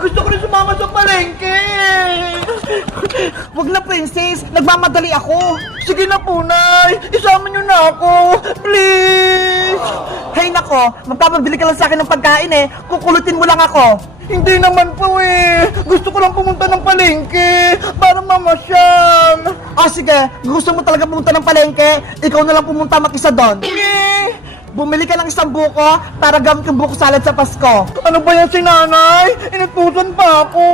Gusto ko rin sumama sa palengke! Wag na, princess. Nagmamadali ako. Sige na po, Nay! Isama niyo na ako! Please! Hay nako, magpapabili ka lang sa akin ng pagkain eh. Kukulutin mo lang ako. Hindi naman po eh! Gusto ko lang pumunta ng palengke para mamasyal! Sige, gusto mo talaga pumunta ng palengke? Ikaw na lang pumunta mag-isa doon. Eh! Bumili ka ng isang buko para gamit yung buko salad sa Pasko. Ano ba yan si Nanay? Inutusan pa ako!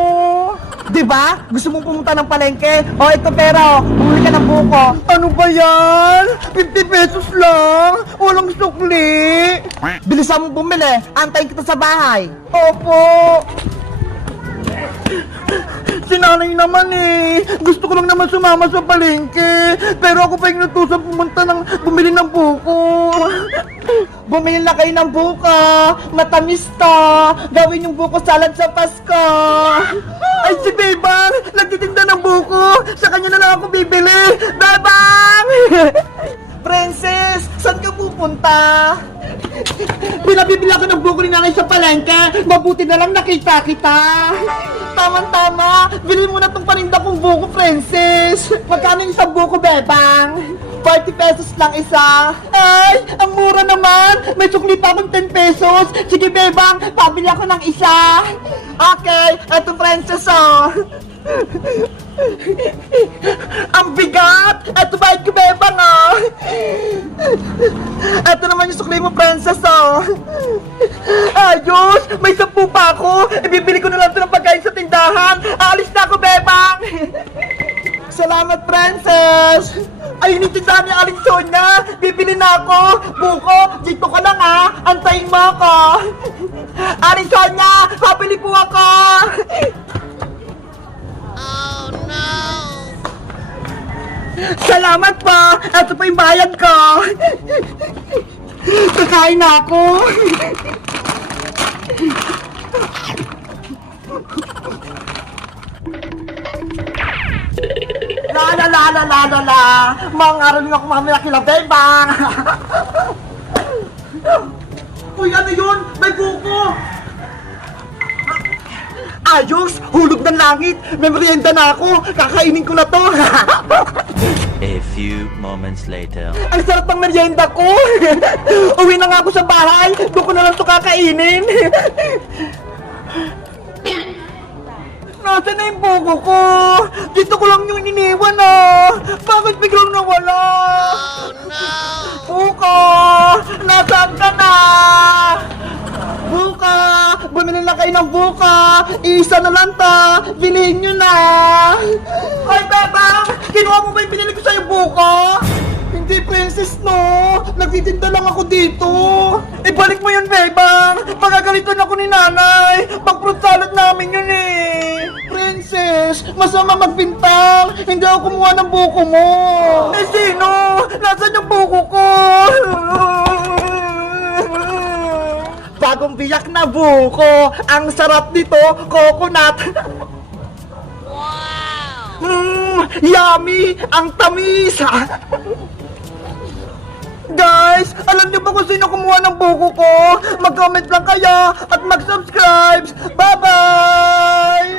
Di ba? Gusto mong pumunta ng palengke? Ito pera, bumili ka ng buko. Ano ba yan? 50 pesos lang! Walang sukli! Bilisan mong bumili. Antayin kita sa bahay. Opo! Si Nanay naman eh! Gusto ko lang naman sumama sa palengke! Pero ako pa yung inutusan bumili ng buko! Bumili na kayo ng buko. Matamis to. Gawin yung buko salad sa Pasko. Ay, si Bebang! Nagtitinda ng buko! Sa kanya na lang ako bibili! Bebang! Princess, saan ka pupunta? Pinabibili ako ng buko ni Nanay sa palengke! Mabuti na lang nakita kita! Tama-tama. Bilhin mo na tong paninda kong buko, princess. Magkano yung isang buko, Bebang? 40 pesos lang isa. Ay! Ang mura naman! May sukli pa akong 10 pesos! Sige, Bebang! Pabili ako ng isa! Okay, eto princess, oh. Ang bigat! Eto ba ko, Bebang, oh! Eto naman yung sukli mo, princess, oh. Ayos! May 10 pa ako! Ibibili ko na lang ito ng pagkain sa tindahan! Aalis na ako, Bebang! Salamat, princess. Ayun yung tindahan ni Aling Sonia! Bibili na ako! Buko! Dito ka lang, ha! Antayin mo ako! Aling Sonia! Pabili po ako! Salamat po! Ito pa yung bayad ko! Kakain na ako! La. Mga araw nga kumamaya kila Bebang. Uy, ano yun? May buko! Ayos! Hulog ng langit! May merienda na ako! Kakainin ko na to! A few moments later. Ang sarap ng merienda ko! Uwi na nga ako sa bahay! Doon ko na lang to kakainin! Nasaan na yung buko ko? Dito ko lang yung iniwan ah! Bakit biglang nawala? Oh no! Buko! Nasaan ka na? Buka! Bumili na kayo ng buka! Isa na lang ta! Bilhin nyo na! Ay, Bebang! Kinuha mo ba yung pinili ko sa'yo buko? Hindi, princess, no! Nagtitinda lang ako dito! Ibalik mo yun, Bebang! Pagagalitan ako ni Nanay! Pag-fruit salad namin yun eh! Princess, masama magbintang! Hindi ako kumuha ng buko mo! Eh, sino? Nasaan yung buko ko? Bagong biyak na buko! Ang sarap nito, coconut! Yummy! Ang tamis! Guys, alam niyo ba kung sino kumuha ng buko ko? Mag-comment lang kayo at mag-subscribe! Bye-bye!